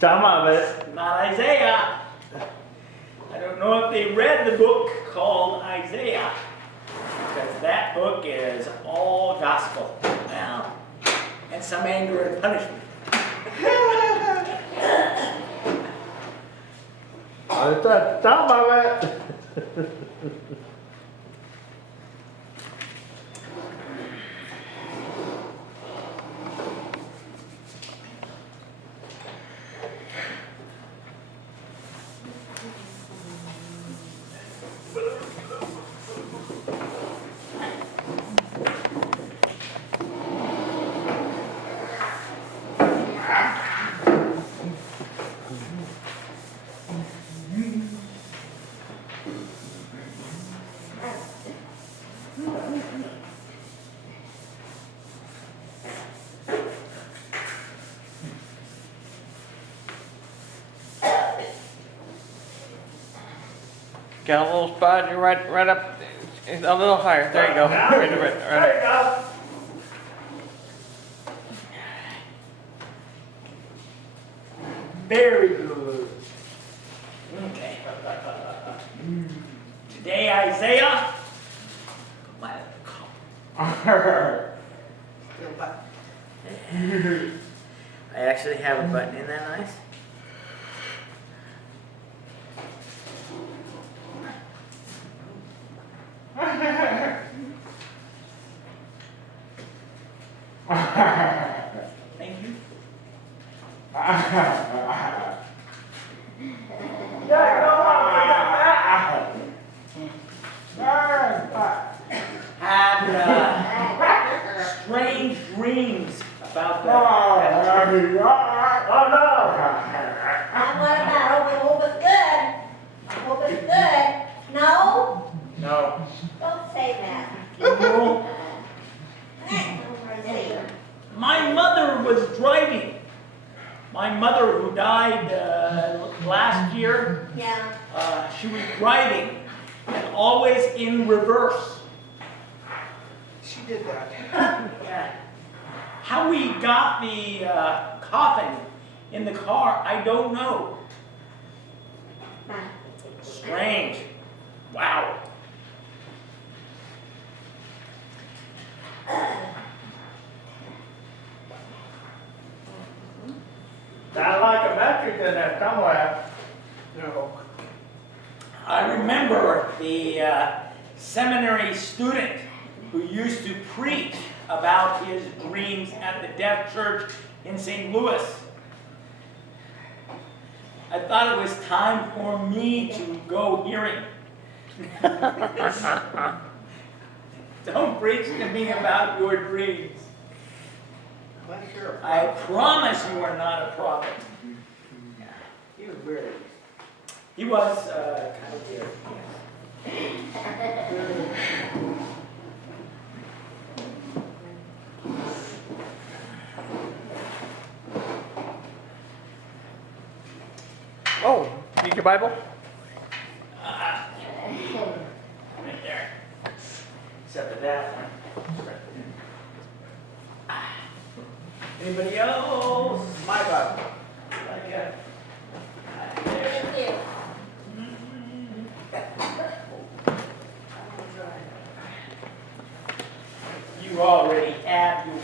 Some of it. Not Isaiah. I don't know if they read the book called Isaiah, because that book is all gospel now, and some anger and punishment. I said some of it. Got a little spot, you're right up, a little higher. There you go. Right. There you go. Very good. Okay. Today, Isaiah. My I actually have a button. Isn't that nice? Thank you. Had strange dreams about that. Oh no! What about? I hope it's good. I hope it's good. No? No. Don't say that. No. My mother was driving. My mother, who died last year, Yeah. she was driving and always in reverse. She did that. Yeah. How we got the coffin in the car, I don't know. Strange. Wow. Sound like a metric in there somewhere. No. I remember the seminary student who used to preach about his dreams at the Deaf Church in St. Louis. I thought it was time for me to go hearing. Don't preach to me about your dreams. Glad you're a I promise you are not a prophet. He was weird. He was kind of weird. Oh, need your Bible? Right there. Except for that one. Anybody else? My Bible. Like that? Thank you. You already have yours.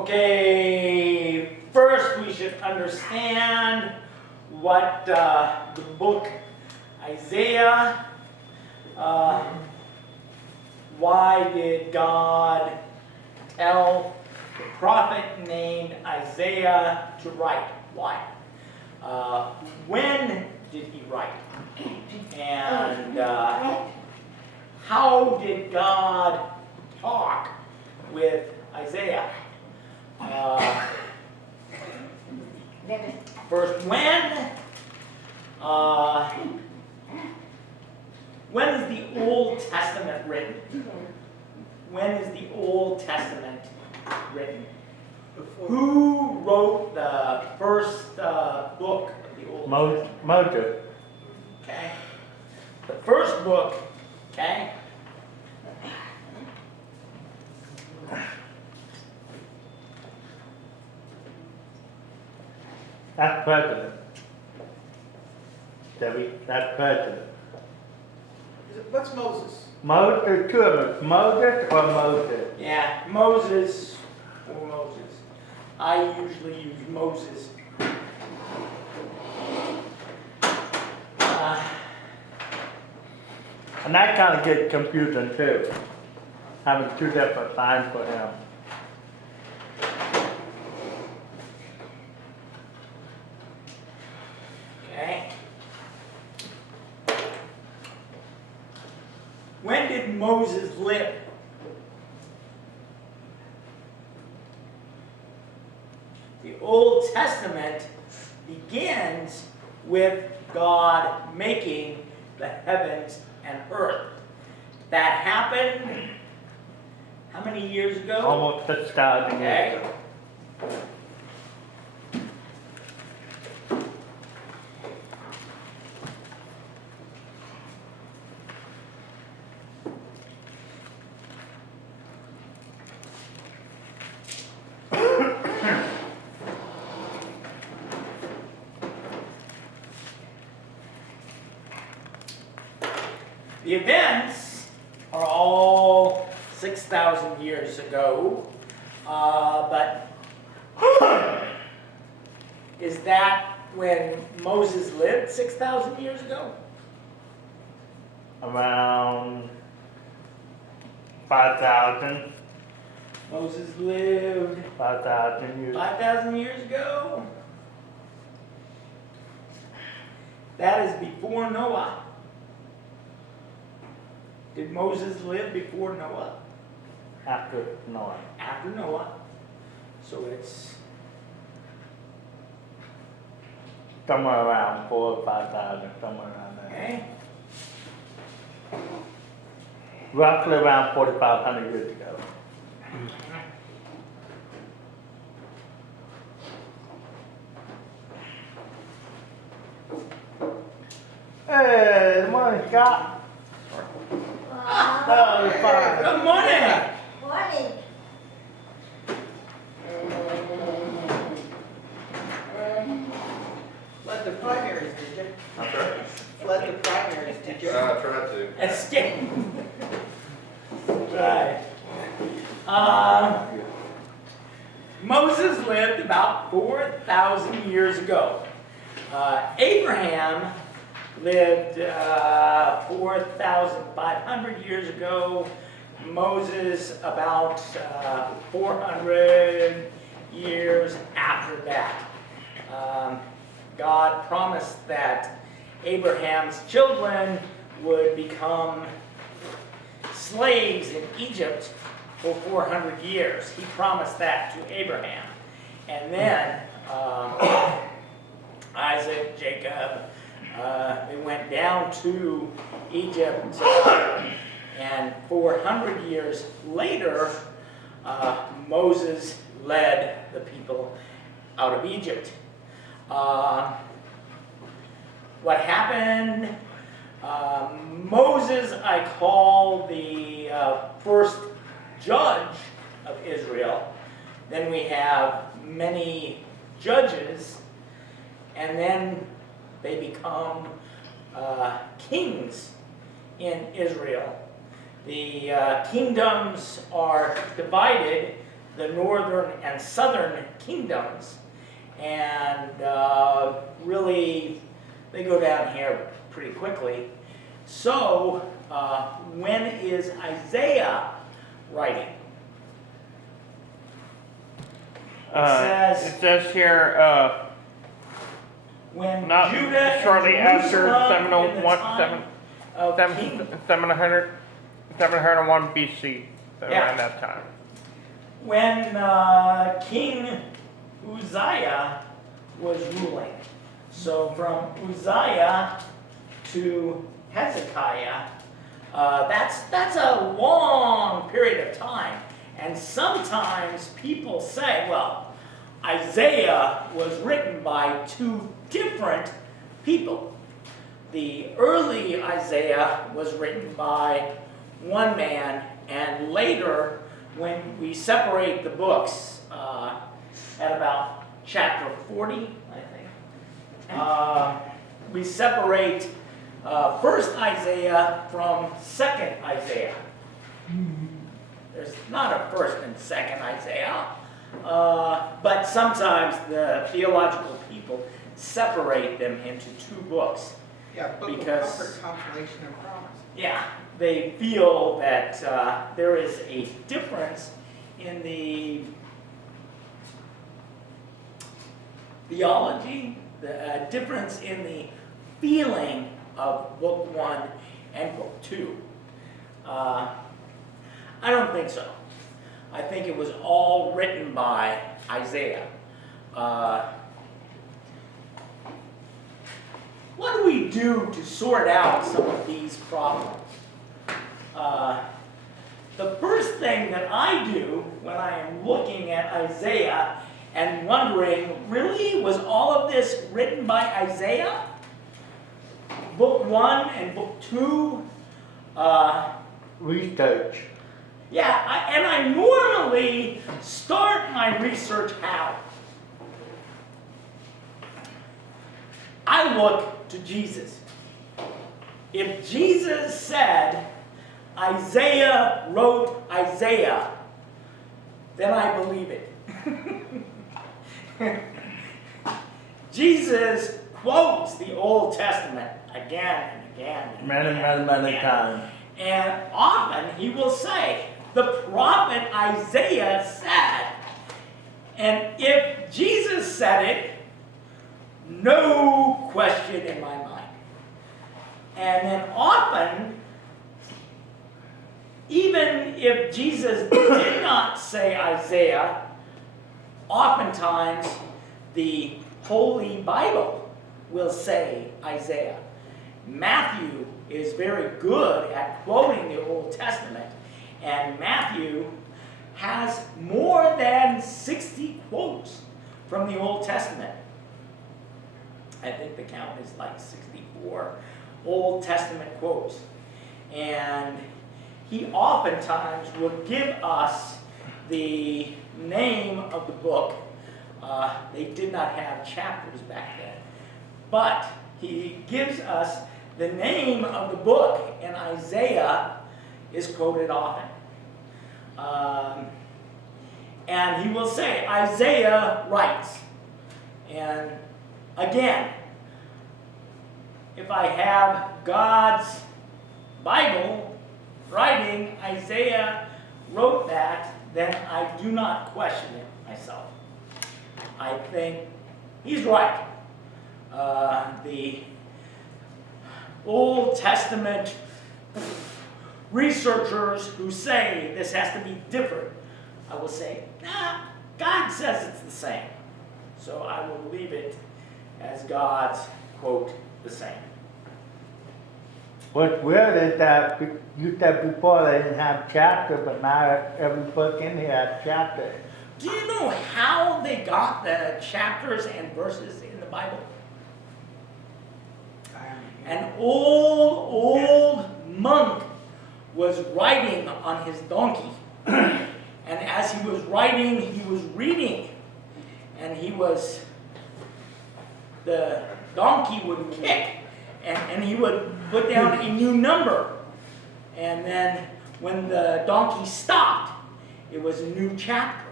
Okay, first we should understand what the book Isaiah, why did God tell the prophet named Isaiah to write? Why? When did he write? And how did God talk with Isaiah? First, when is the Old Testament written? When is the Old Testament written? Who wrote the first book of the Old Testament? Moses. Okay. The first book, okay? That's president. Debbie, that's president. What's Moses? Moses, two of us, Moses or Moses? Yeah, Moses or Moses. I usually use Moses. And that kind of gets confusing too, having two different signs for him. Okay. When did Moses live? The Old Testament begins with God making the heavens and earth. That happened how many years ago? Almost 6,000 Okay. years. The events are all 6,000 years ago, but is that when Moses lived 6,000 years ago? Around 5,000. Moses lived 5,000 years. 5,000 years ago? That is before Noah. Did Moses live before Noah? After Noah. After Noah. So it's Somewhere around 4,000 or 5,000, somewhere around there. okay. Roughly around 4,500 years ago. Hey, good morning, Scott. Oh, you're fine. Good morning. Morning. Fled the primaries, did you? I'm sorry? Fled the primaries, did you? Try not to. Escape. Right. Moses lived about 4,000 years ago. Abraham lived 4,500 years ago. Moses about 400 years after that. God promised that Abraham's children would become slaves in Egypt for 400 years. He promised that to Abraham. And then Isaac, Jacob, they went down to Egypt, and 400 years later, Moses led the people out of Egypt. What happened? Moses, I call the first judge of Israel. Then we have many judges, and then they become kings in Israel. The kingdoms are divided. the northern and southern kingdoms, and really they go down here pretty quickly. So when is Isaiah writing? It says here, When not Judah shortly and after Jerusalem in the 701, time of King 701 BC, Yeah. around that time. when King Uzziah was ruling. So from Uzziah to Hezekiah, that's a long period of time. And sometimes people say, well, Isaiah was written by two different people. The early Isaiah was written by one man, and later, when we separate the books at about chapter 40, I think, we separate first Isaiah from second Isaiah. There's not a first and second Isaiah, but sometimes the theological people separate them into two books. Yeah, book of Because- comfort, consolation, and promise. Yeah, they feel that there is a difference in the theology, the difference in the feeling of book 1 and book 2. I don't think so. I think it was all written by Isaiah. What do we do to sort out some of these problems? The first thing that I do when I am looking at Isaiah and wondering, really, was all of this written by Isaiah? Book 1 and book 2? Research. Yeah, and I normally start my research how? I look to Jesus. If Jesus said, Isaiah wrote Isaiah, then I believe it. Jesus quotes the Old Testament again and again and Many again. times. And often he will say, the prophet Isaiah said, and if Jesus said it, no question in my mind. And then often, even if Jesus did not say Isaiah, oftentimes the Holy Bible will say Isaiah. Matthew is very good at quoting the Old Testament, and Matthew has more than 60 quotes from the Old Testament. I think the count is like 64 Old Testament quotes. And he oftentimes will give us the name of the book. They did not have chapters back then. But he gives us the name of the book, and Isaiah is quoted often. And he will say, Isaiah writes. And again, if I have God's Bible writing, Isaiah wrote that, then I do not question it myself. I think he's right. The Old Testament researchers who say this has to be different, I will say, nah, God says it's the same. So I will leave it as God's, quote, the same. What's weird is that you said before they didn't have chapter, but now every book in here has chapter. Do you know how they got the chapters and verses in the Bible? An old monk was riding on his donkey. And as he was riding, he was reading. And the donkey would kick. And he would put down a new number. And then when the donkey stopped, it was a new chapter.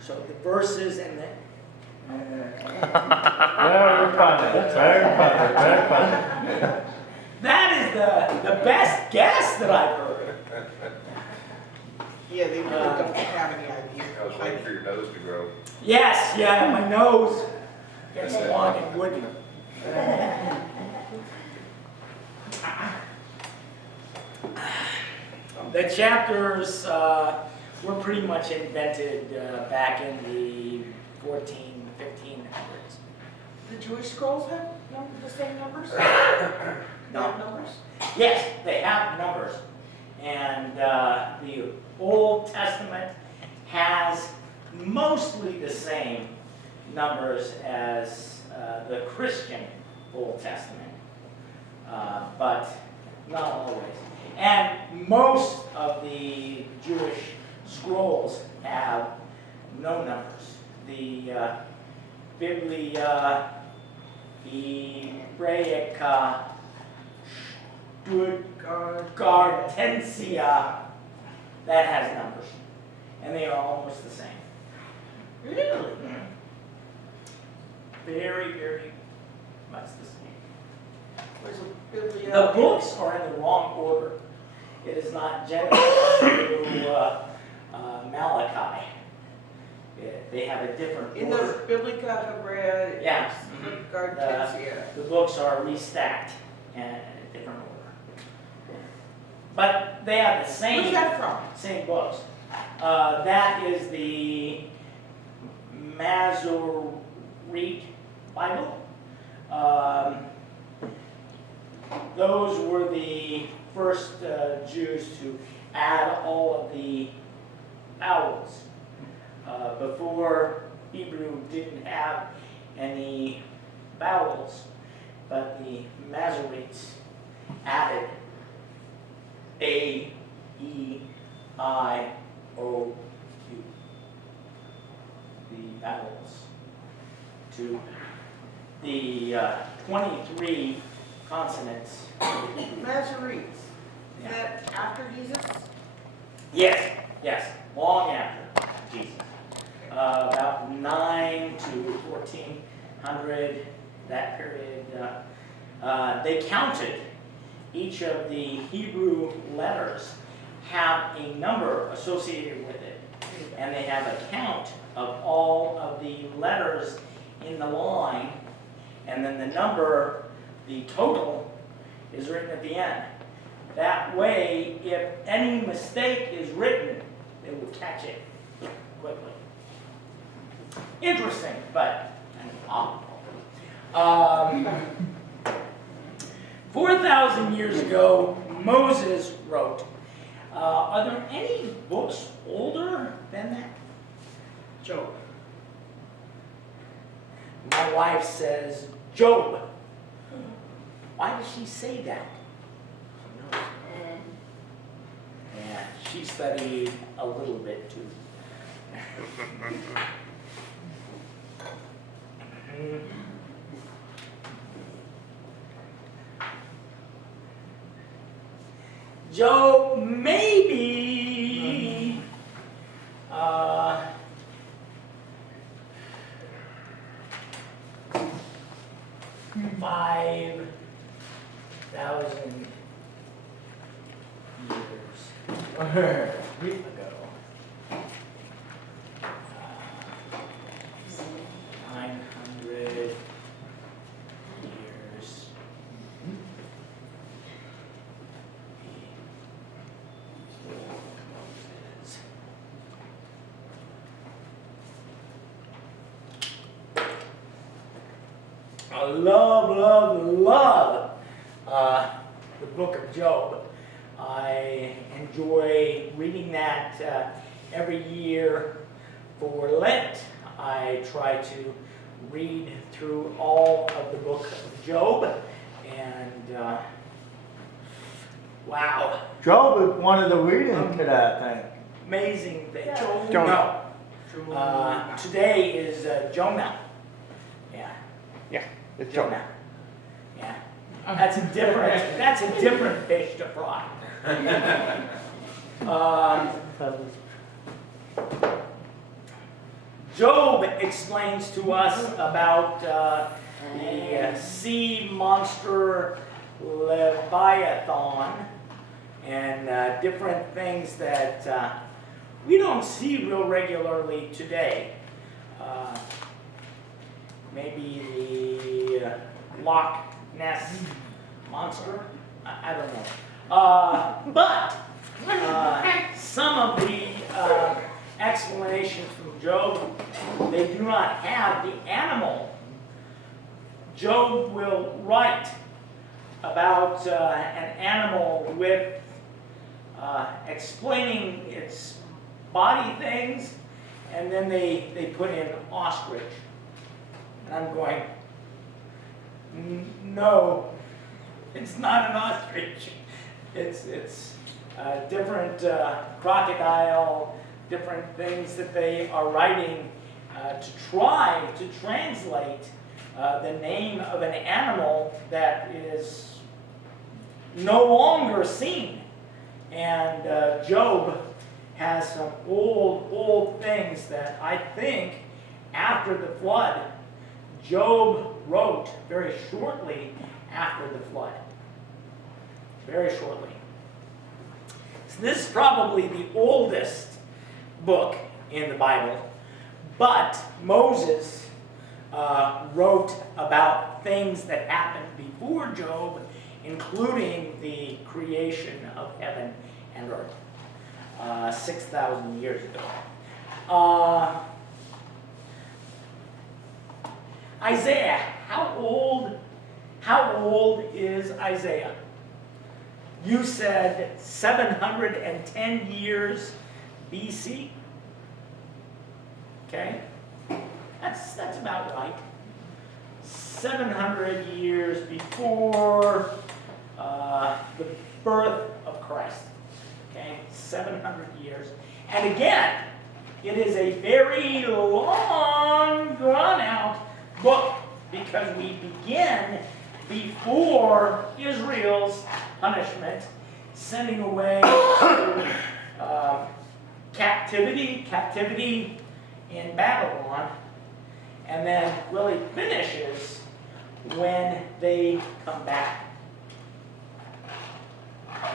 So the verses and the Very funny, very funny, very funny. that is the best guess that I've heard. Yeah, they really don't have any idea. I was waiting for your nose to grow. Yes, yeah, my nose gets long and wooden. The chapters were pretty much invented back in the 1500s. The Jewish scrolls have the same numbers? No. Have numbers? Yes, they have numbers. And the Old Testament has mostly the same numbers as the Christian Old Testament, but not always. And most of the Jewish scrolls have no numbers. The Biblia Hebraica Gartensia, that has numbers, and they are almost the same. Really? Very, very much the same. There's a Biblia. The books are in the wrong order. It is not Genesis through Malachi. They have a different In the order. Biblica Hebrea. Yeah. Gartensia. The books are restacked in a different order. But they have the same. Where's that from? Same books. That is the Masoretic Bible. Those were the first Jews to add all of the vowels. Before, Hebrew didn't have any vowels, but the Masoretes added A, E, I, O, U, the vowels, to the 23 consonants. Masoretes. Is that after Jesus? Yes, yes, long after Jesus. About 9 to 1400, that period. They counted each of the Hebrew letters have a number associated with it. And they have a count of all of the letters in the line, and then the number, the total, is written at the end. That way, if any mistake is written, they will catch it quickly. Interesting, but optimal. 4,000 years ago, Moses wrote. Are there any books older than that? Job. My wife says Job. Why does she say that? Yeah, she studied a little bit too. Job, maybe 5,000 years ago. 900 years. Moses. I love the book of Job. I enjoy reading that every year for Lent. I try to read through all of the book of Job, and wow, Job is one of the readings to that thing. amazing thing. Jonah. No. Today is Jonah. Yeah. Yeah, it's Jonah. Jonah. Yeah. That's a different fish to fry. Job explains to us about the sea monster Leviathan and different things that we don't see real regularly today. Maybe the Loch Ness monster. I don't know. But some of the explanations from Job, they do not have the animal. Job will write about an animal with explaining its body things, and then they put in ostrich. And I'm going, no, it's not an ostrich. It's a different crocodile, different things that they are writing to try to translate the name of an animal that is no longer seen. And Job has some old things that I think after the flood, Job wrote very shortly after the flood. Very shortly. So this is probably the oldest book in the Bible, but Moses wrote about things that happened before Job, including the creation of heaven and earth, 6,000 years ago. Isaiah, how old is Isaiah? You said 710 years BC. Okay, that's about right. 700 years before the birth of Christ. Okay, 700 years. And again, it is a very long, drawn-out book because we begin before Israel's punishment, sending away to captivity in Babylon, and then really finishes when they come back.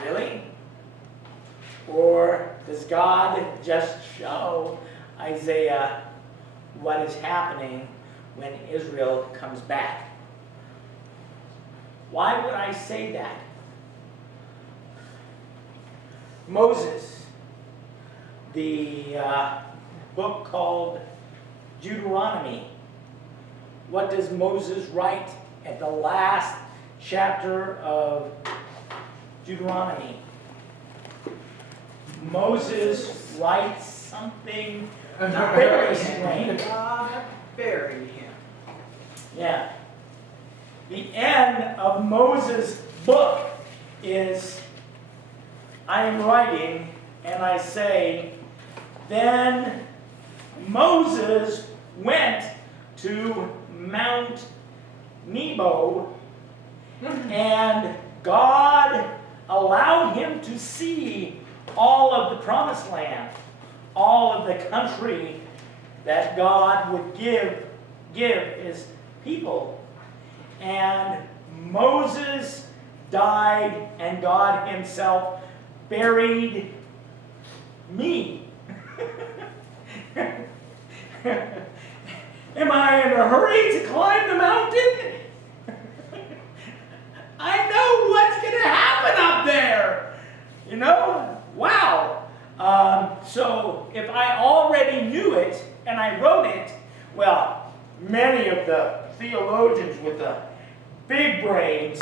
Really? Or does God just show Isaiah what is happening when Israel comes back? Why would I say that? Moses, the book called Deuteronomy. What does Moses write at the last chapter of Deuteronomy? Moses writes something very strange. God buried him. Yeah. The end of Moses' book is, I am writing, and I say, then Moses went to Mount Nebo, and God allowed him to see all of the promised land, all of the country that God would give his people. And Moses died, and God himself buried me. Am I in a hurry to climb the mountain? I know what's going to happen up there. You know? Wow. So if I already knew it and I wrote it, well, many of the theologians with the big brains,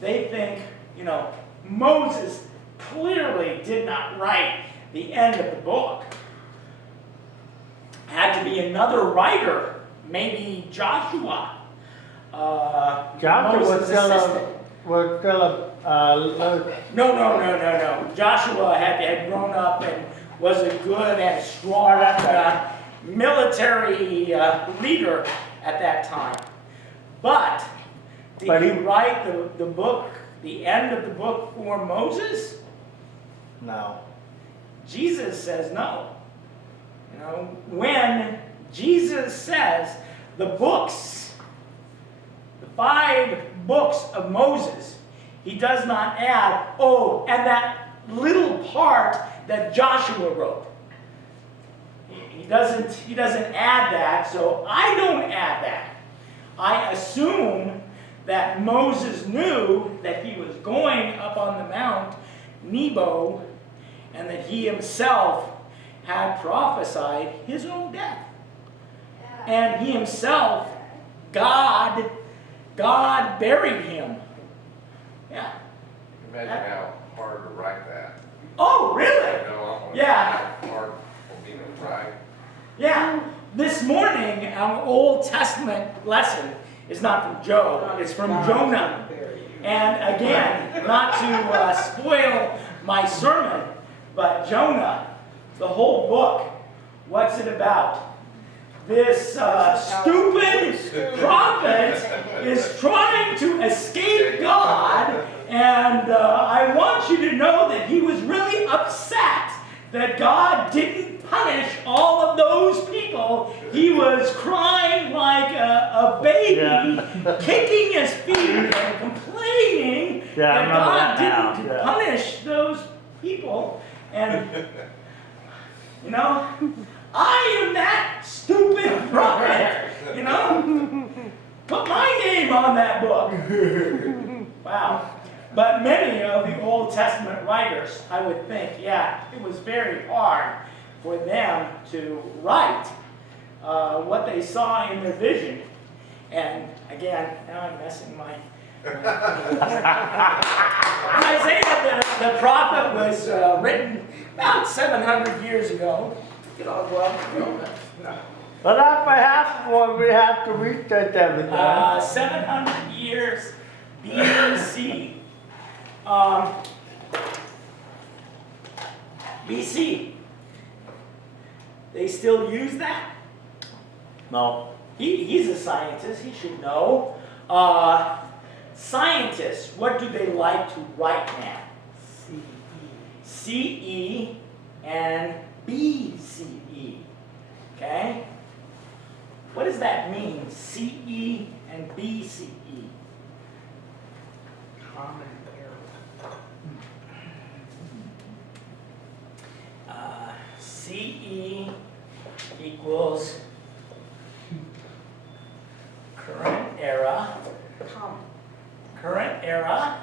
they think, you know, Moses clearly did not write the end of the book. Had to be another writer, maybe Joshua. Joshua was Moses' still assistant. No. Joshua had grown up and was a good and strong military leader at that time. But did he write the book, the end of the book for Moses? No. Jesus says no. You know, when Jesus says the books, the 5 books of Moses, he does not add, oh, and that little part that Joshua wrote. He doesn't add that, so I don't add that. I assume that Moses knew that he was going up on the Mount Nebo and that he himself had prophesied his own death. And he himself, God buried him. Yeah. Imagine how hard to write that. Oh, really? You know, Yeah. how hard for me to write. Yeah. This morning, our Old Testament lesson is not from Job, it's from Jonah. And again, not to spoil my sermon, but Jonah, the whole book, what's it about? This stupid prophet is trying to escape God, and I want you to know that he was really upset that God didn't punish all of those people. He was crying like a baby, kicking his feet and complaining that God didn't punish those people. And, you know, I am that stupid prophet, you know? Put my name on that book. Wow. But many of the Old Testament writers, I would think, yeah, it was very hard for them to write what they saw in their vision. And again, now I'm messing my... Isaiah the prophet was written about 700 years ago. You could all go out and go. But that's perhaps what we have to research everything. 700 years BC. BC. They still use that? No. He's a scientist. He should know. Scientists, what do they like to write now? CE and BCE. Okay? What does that mean? CE and BCE. Common error. CE equals current era,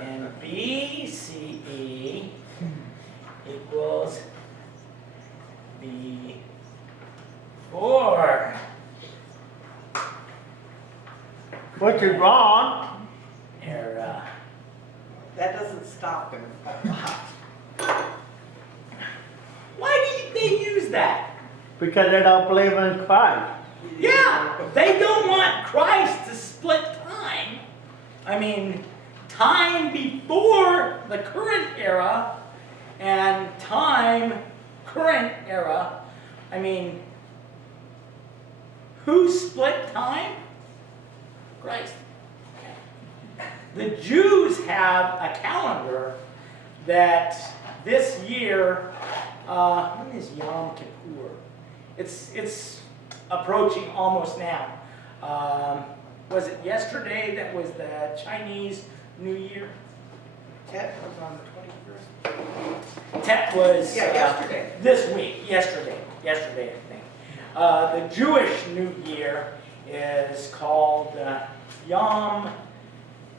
and BCE equals before. Which is wrong. Era. That doesn't stop him a lot. Why do they use that? Because they don't believe in Christ. Yeah, they don't want Christ to split time. I mean, time before the current era and time current era. I mean, who split time? Christ. The Jews have a calendar that this year, when is Yom Kippur? It's approaching almost now. Was it yesterday that was the Chinese New Year? Tet was on the 21st. Tet was yesterday. This week, yesterday I think. The Jewish New Year is called Yom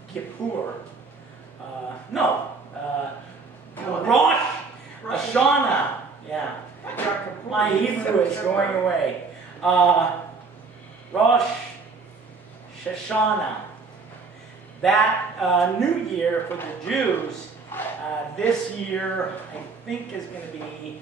Kippur. Rosh Hashanah. Yeah. My Hebrew is going away. Rosh Hashanah. That New Year for the Jews, this year I think is going to be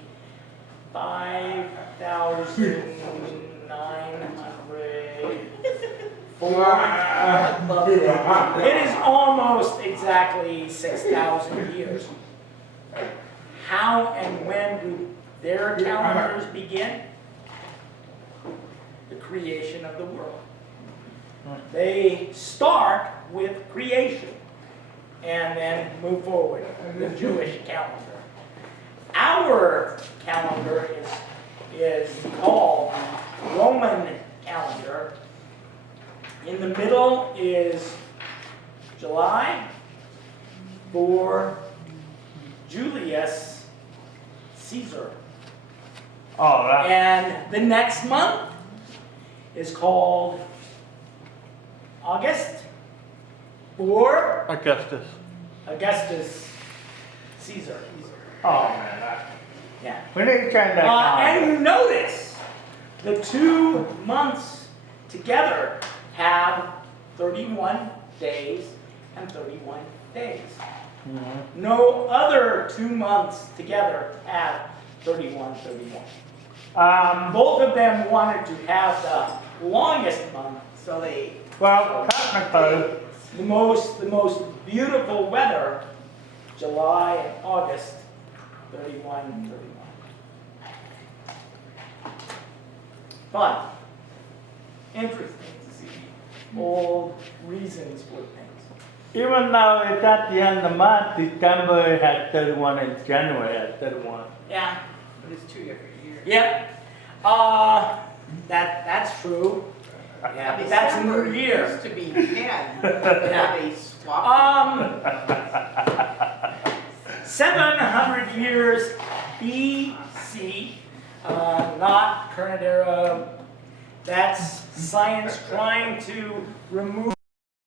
5,904. It is almost exactly 6,000 years. How and when do their calendars begin? The creation of the world. They start with creation and then move forward, the Jewish calendar. Our calendar is is called Roman calendar. In the middle is July for Julius Caesar. Oh, that, And the next month is called August for Augustus. Augustus Caesar. Oh, man, that, Yeah. we need to change that And calendar. you notice the 2 months together have 31 days and 31 days. Mhm. No other 2 months together have 31, 31. Both of them wanted to have the longest month, So they. Well, technically, the most beautiful weather, July and August, 31, 31. Fun. Interesting to see old reasons for things. even though it's at the end of the month, December had 31 and January had 31. Yeah. But it's 2 different years. Yep. That's true. Yeah, but that's a December new year. used to be 10, but then they swapped. 700 years BC, not current era. That's science trying to remove